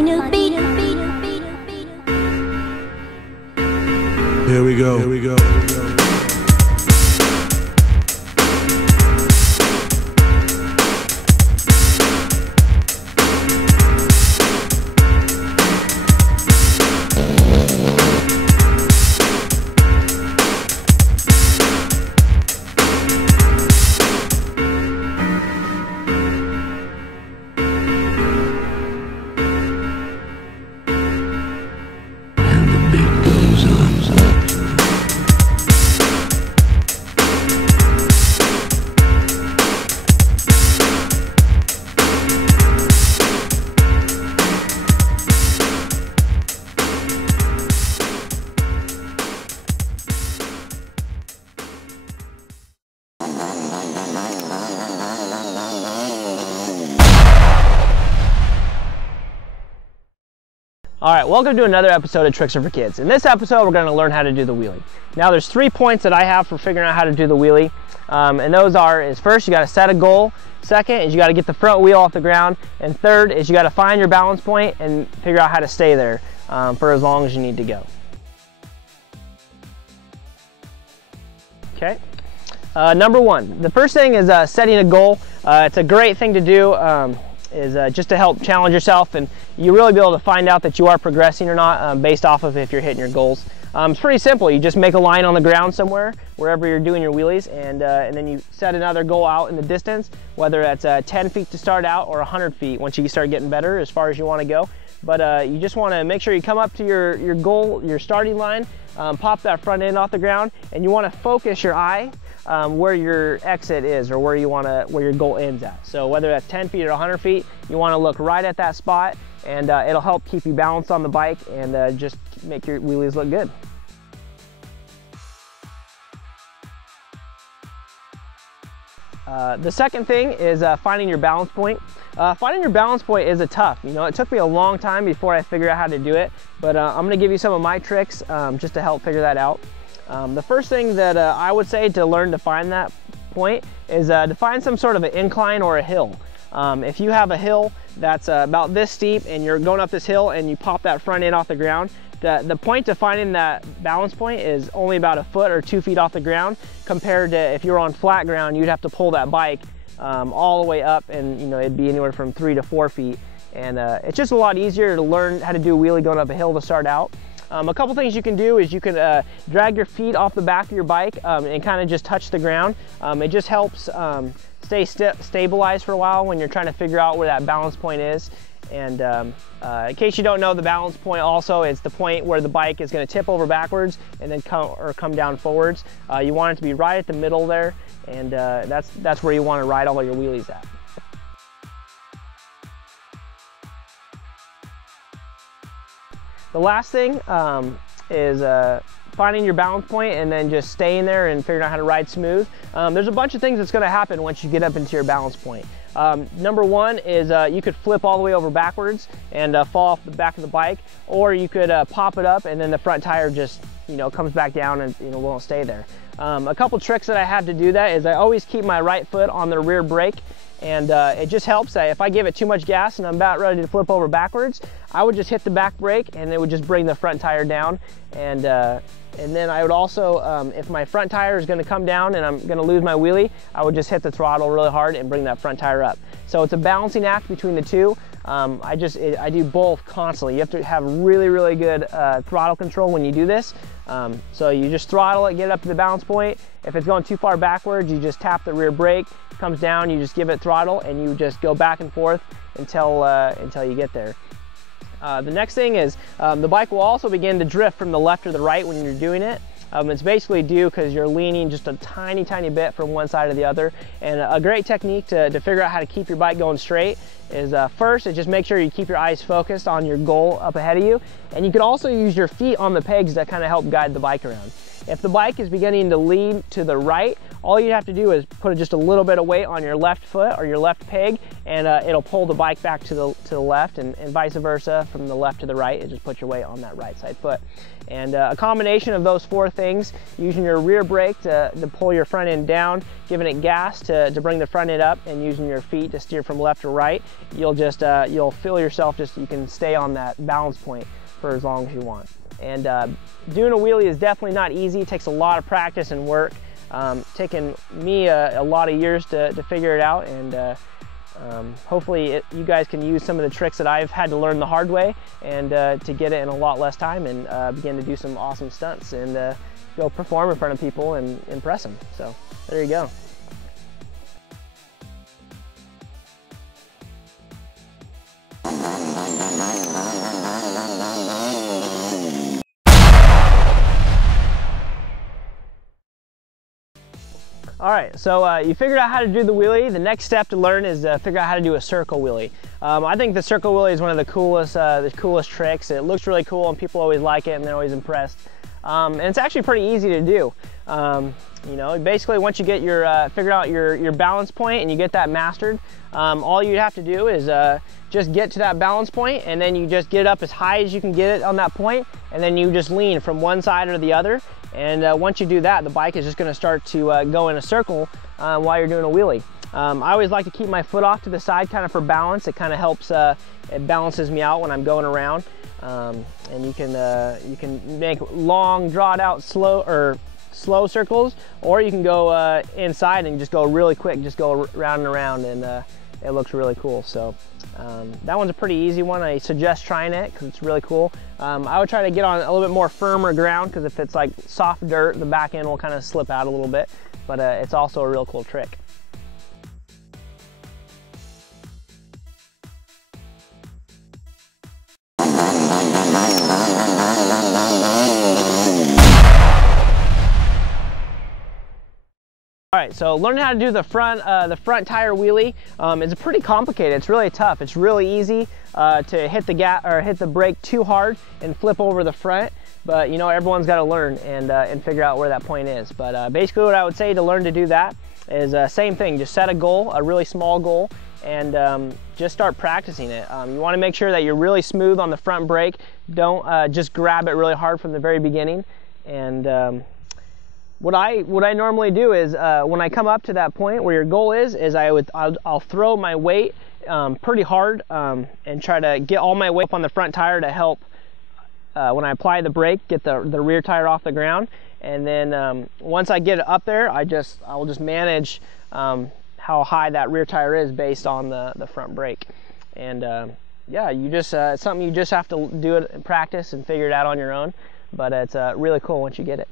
new beat. Here we go. Here we go. All right, welcome to another episode of Tricks Are for Kids. In this episode, we're going to learn how to do the wheelie. Now, there's 3 points that I have for figuring out how to do the wheelie, and those are: first, you got to set a goal. Second is you got to get the front wheel off the ground, and third is you got to find your balance point and figure out how to stay there for as long as you need to go. Okay. Number one, the first thing is setting a goal. It's a great thing to do. Just to help challenge yourself, and you really be able to find out that you are progressing or not based off of if you're hitting your goals. It's pretty simple. You just make a line on the ground somewhere, wherever you're doing your wheelies, and then you set another goal out in the distance, whether that's 10 feet to start out or 100 feet once you start getting better as far as you want to go. But you just want to make sure you come up to your goal, your starting line, pop that front end off the ground, and you want to focus your eye where your exit is, or where your goal ends at. So whether that's 10 feet or 100 feet, you want to look right at that spot, and it'll help keep you balanced on the bike and just make your wheelies look good. The second thing is finding your balance point. Finding your balance point is tough. You know, it took me a long time before I figured out how to do it, but I'm going to give you some of my tricks just to help figure that out. The first thing that I would say to learn to find that point is to find some sort of an incline or a hill. If you have a hill that's about this steep and you're going up this hill and you pop that front end off the ground, the point to finding that balance point is only about 1 foot or 2 feet off the ground, compared to if you were on flat ground, you'd have to pull that bike all the way up, and you know, it'd be anywhere from 3 to 4 feet. And it's just a lot easier to learn how to do a wheelie going up a hill to start out. A couple things you can do is you can drag your feet off the back of your bike and kind of just touch the ground. It just helps stay stabilized for a while when you're trying to figure out where that balance point is. And in case you don't know, the balance point also is the point where the bike is going to tip over backwards and then come down forwards. You want it to be right at the middle there, and that's where you want to ride all your wheelies at. The last thing is finding your balance point and then just staying there and figuring out how to ride smooth. There's a bunch of things that's going to happen once you get up into your balance point. Number one is you could flip all the way over backwards and fall off the back of the bike, or you could pop it up and then the front tire just comes back down and won't stay there. A couple tricks that I have to do that is I always keep my right foot on the rear brake, and it just helps that if I give it too much gas and I'm about ready to flip over backwards, I would just hit the back brake and it would just bring the front tire down. And then I would also, if my front tire is going to come down and I'm going to lose my wheelie, I would just hit the throttle really hard and bring that front tire up. So it's a balancing act between the two. I do both constantly. You have to have really, really good throttle control when you do this. So you just throttle it, get it up to the balance point. If it's going too far backwards, you just tap the rear brake, comes down, you just give it throttle, and you just go back and forth until you get there. The next thing is the bike will also begin to drift from the left or the right when you're doing it. It's basically due because you're leaning just a tiny, tiny bit from one side to the other. And a great technique to figure out how to keep your bike going straight is first, just make sure you keep your eyes focused on your goal up ahead of you. And you can also use your feet on the pegs to kind of help guide the bike around. If the bike is beginning to lean to the right all you have to do is put just a little bit of weight on your left foot or your left peg, and it'll pull the bike back to the left, and vice versa from the left to the right. It just puts your weight on that right side foot. And a combination of those 4 things, using your rear brake to pull your front end down, giving it gas to bring the front end up, and using your feet to steer from left to right, you'll feel yourself you can stay on that balance point for as long as you want. And doing a wheelie is definitely not easy. It takes a lot of practice and work. Taken me a lot of years to figure it out, and hopefully you guys can use some of the tricks that I've had to learn the hard way, and to get it in a lot less time, and begin to do some awesome stunts and go perform in front of people and impress them. So there you go. All right, so you figured out how to do the wheelie. The next step to learn is to figure out how to do a circle wheelie. I think the circle wheelie is one of the coolest tricks. It looks really cool, and people always like it, and they're always impressed. And it's actually pretty easy to do. You know, basically once you get figured out your balance point and you get that mastered, all you have to do is just get to that balance point, and then you just get it up as high as you can get it on that point, and then you just lean from one side or the other. And once you do that, the bike is just going to start to go in a circle while you're doing a wheelie. I always like to keep my foot off to the side kind of for balance. It kind of helps, it balances me out when I'm going around. And you can make long, drawn out, slow circles, or you can go inside and just go really quick, just go round and around, and it looks really cool. So that one's a pretty easy one. I suggest trying it because it's really cool. I would try to get on a little bit more firmer ground, because if it's like soft dirt, the back end will kind of slip out a little bit, but it's also a real cool trick. All right, so learning how to do the front tire wheelie is pretty complicated. It's really tough. It's really easy to hit the brake too hard and flip over the front, but you know, everyone's got to learn and figure out where that point is. But basically, what I would say to learn to do that is same thing. Just set a goal, a really small goal, and just start practicing it. You want to make sure that you're really smooth on the front brake. Don't just grab it really hard from the very beginning. And what I normally do is when I come up to that point where your goal is I'll throw my weight pretty hard and try to get all my weight up on the front tire to help when I apply the brake, get the rear tire off the ground. And then once I get it up there, I will just manage how high that rear tire is based on the front brake. And yeah, it's something you just have to do it in practice and figure it out on your own. But it's really cool once you get it.